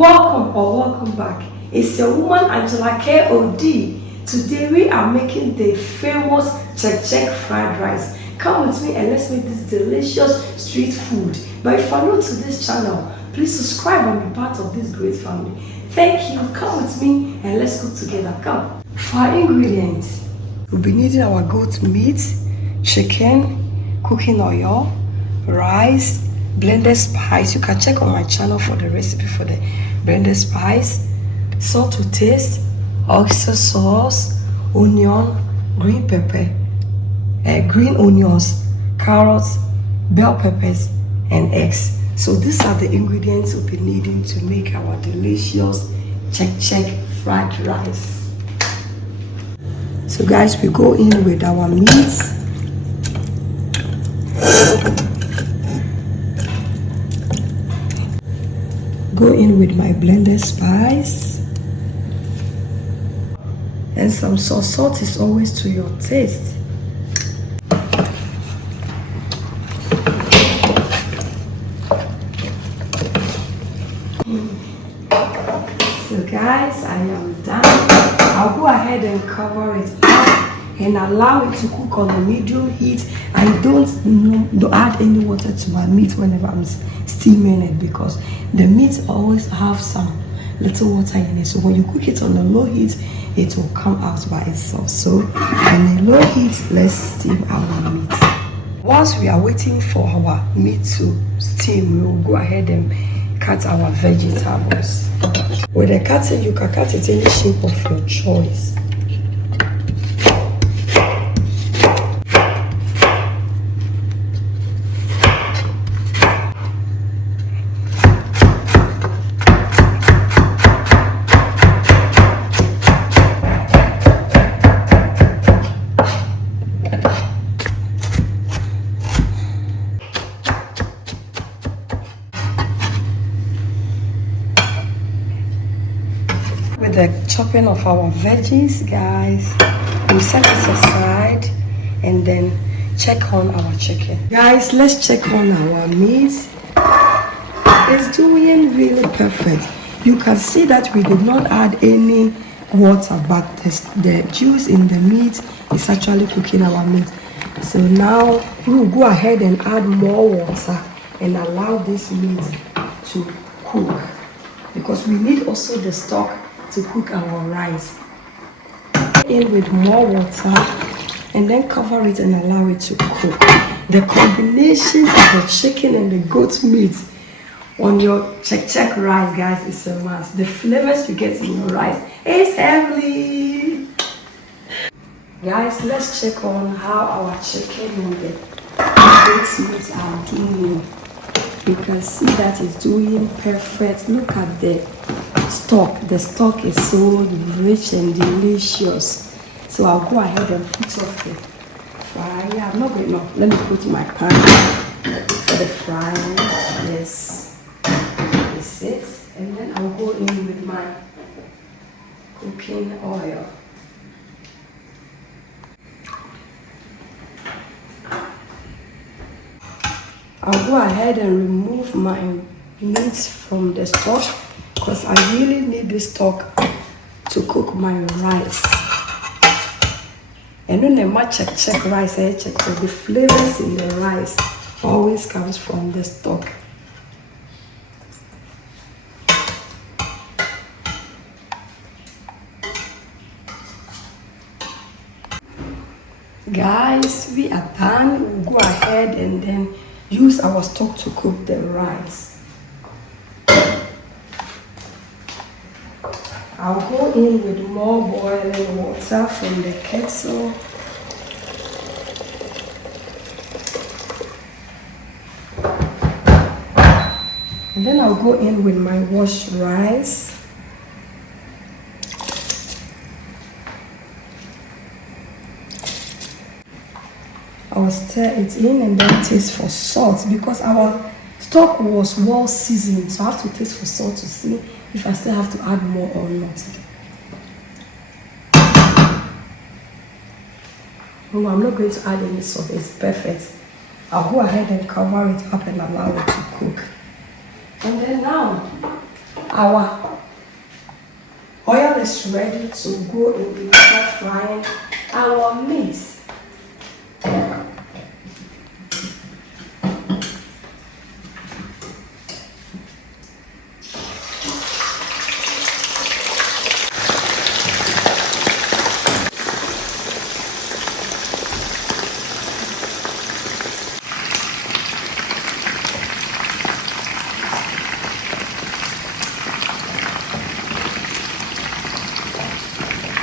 Welcome or welcome back. It's your woman Angela KOD. Today we are making the famous check fried rice. Come with me and let's make this delicious street food. But if you're new to this channel, please subscribe and be part of this great family. Thank you. Come with me and let's cook together. Come. For our ingredients, we'll be needing our goat meat, chicken, cooking oil, rice, blended spice. You can check on my channel for the recipe for the blended spice, salt to taste, oyster sauce, onion, green pepper, green onions, carrots, bell peppers, and eggs. So these are the ingredients we'll be needing to make our delicious check fried rice. So guys, we go in with our meat. Go in with my blended spice and some salt. Salt is always to your taste. So guys, I am done. I'll go ahead and cover it up and allow it to cook on the medium heat. I don't add any water to my meat whenever I'm steaming it, because the meat always have some little water in it. So when you cook it on the low heat, it will come out by itself. So on the low heat, let's steam our meat. Once we are waiting for our meat to steam, we will go ahead and cut our vegetables. With the cutting, you can cut it any shape of your choice. With the chopping of our veggies, guys, we set this aside and then check on our chicken. Guys, let's check on our meat. It's doing really perfect. You can see that we did not add any water, but the juice in the meat is actually cooking our meat. So now we will go ahead and add more water and allow this meat to cook, because we need also the stock to cook our rice. In with more water and then cover it and allow it to cook. The combination of the chicken and the goat meat on your check rice, guys, is a must. The flavors you get in your rice is heavenly. Guys, let's check on how our chicken and the goat meat are doing. You can see that it's doing perfect. Look at the stock. The stock is so rich and delicious. So I'll go ahead and put off the fryer. I'm not going to. Let me put my pan for the frying. Yes, this is it. And then I'll go in with my cooking oil. I'll go ahead and remove my meat from the stock, because I really need this stock to cook my rice. And when I check rice, the flavors in the rice always comes from the stock. Guys, we are done. We'll go ahead and then use our stock to cook the rice. I'll go in with more boiling water from the kettle. And then I'll go in with my washed rice. I'll stir it in and then taste for salt, because our stock was well seasoned. So I have to taste for salt to see if I still have to add more or not. No, I'm not going to add any salt. It's perfect. I'll go ahead and cover it up and allow it to cook. And then now our oil is ready to go in. We start frying our meat.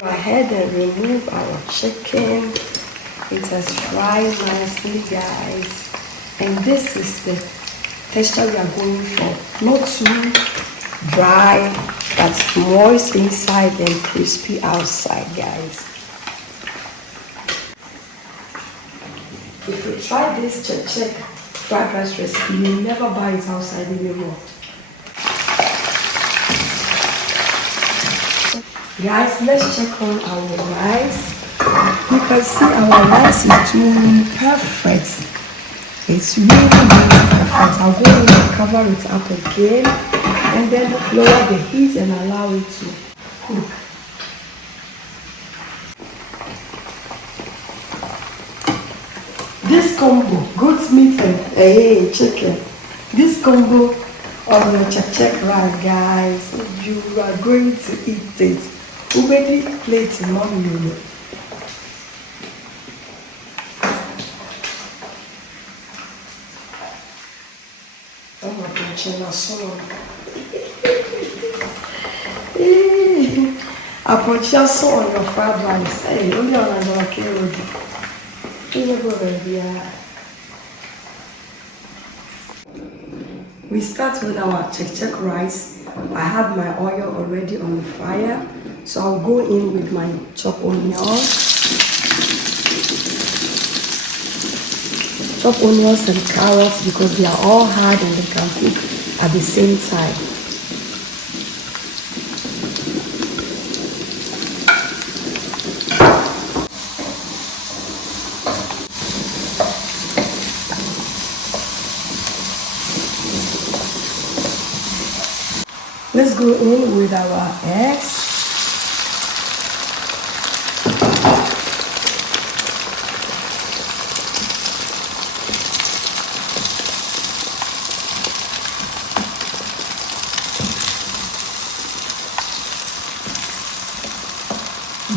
Go ahead and remove our chicken. It has fried nicely, guys. And this is the texture we are going for. Not too dry, but moist inside and crispy outside, guys. If you try this check fried rice recipe, you'll never buy it outside anymore. Guys, let's check on our rice. You can see our rice is doing perfect. It's really perfect. I'll go in and cover it up again and then lower the heat and allow it to cook. This combo, goat meat and chicken. This combo of the check rice, guys, you are going to eat it. Already plate in 1 minute. I'm not pinching my soul. I put your soul on your fried rice. Hey, only on another carrot. We start with our check rice. I have my oil already on the fire. So I'll go in with my chopped onions. Chopped onions and carrots because they are all hard and they can cook at the same time. Let's go in with our eggs.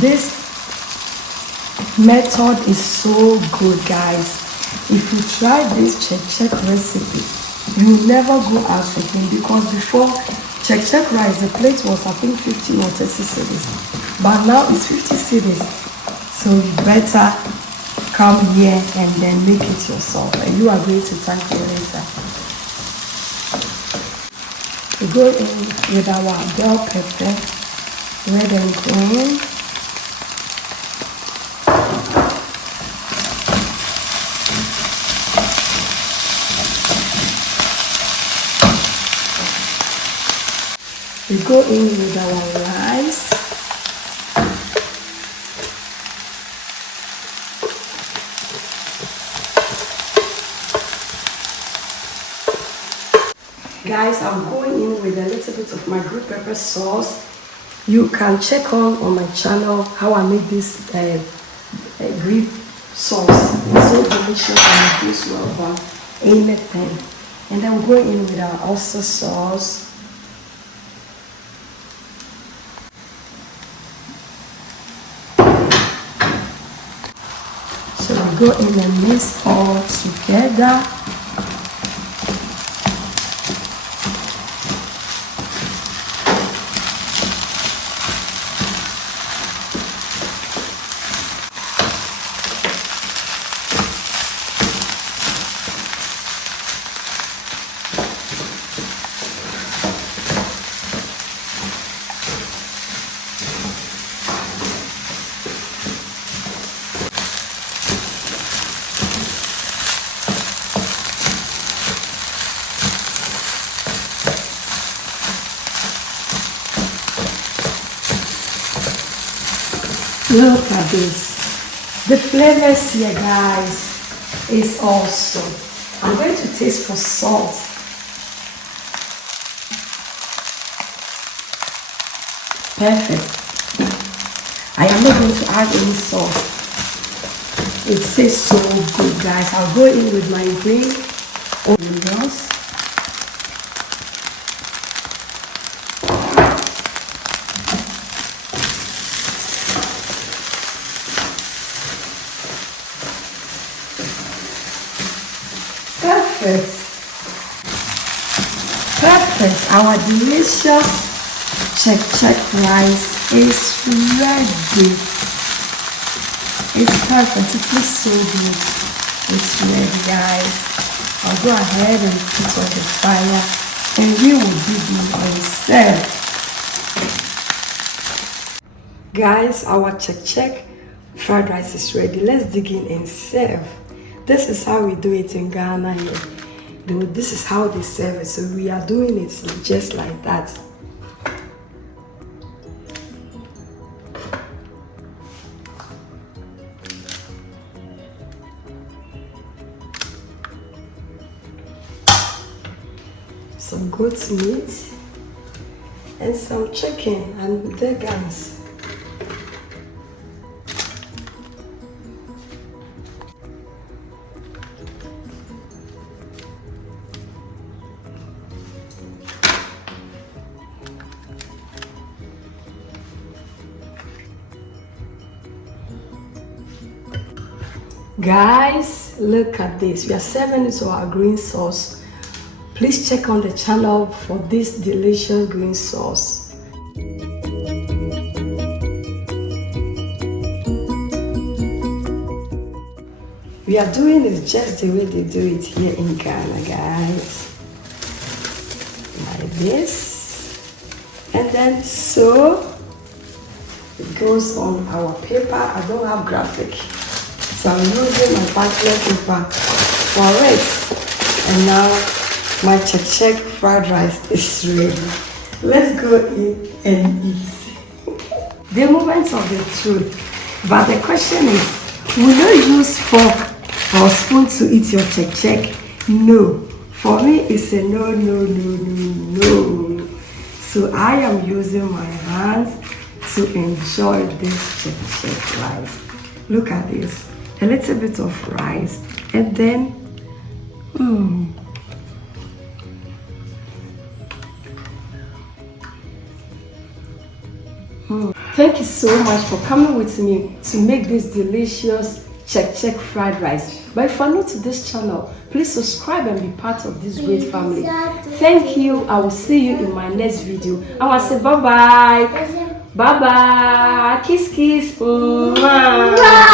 This method is so good, guys. If you try this check recipe, you will never go out again, because before check rice, the plate was I think 50 or 30 cedis, but now it's 50 cedis. So you better come here and then make it yourself, and you are going to thank me later. We go in with our bell pepper, red and green. We go in with our rice. Guys, I'm going in with a little bit of my green pepper sauce. You can check on my channel how I make this green sauce. It's so delicious and it goes well with anything. And then we're going in with our oyster sauce. So we go in and mix all together. Look at this. The flavors here, guys, is awesome. I'm going to taste for salt. Perfect. I am not going to add any sauce. It tastes so good, guys. I'll go in with my green onions. Perfect. Perfect. Our delicious check rice is ready. It's perfect. It looks so good. It's ready, guys. I'll go ahead and put on the fire and we will begin and serve. Guys, our check fried rice is ready. Let's dig in and serve. This is how we do it in Ghana here. This is how they serve it. So we are doing it just like that. Some goat meat and some chicken and the guns. Guys, look at this. We are serving it to our green sauce. Please check on the channel for this delicious green sauce. We are doing it just the way they do it here in Ghana, guys. Like this. And then so it goes on our paper. I don't have graphic, so I'm using my bachelor paper for it. And now my check fried rice is ready. Let's go in and eat. The moment of the truth. But the question is, will you use fork or spoon to eat your check? No. For me, it's a no, no, no, no, no. So I am using my hands to enjoy this check rice. Look at this. A little bit of rice. And then, Thank you so much for coming with me to make this delicious check fried rice. But if you're new to this channel, please subscribe and be part of this great family. Thank you. I will see you in my next video. I want to say bye bye. Bye bye. Kiss kiss. Mwah.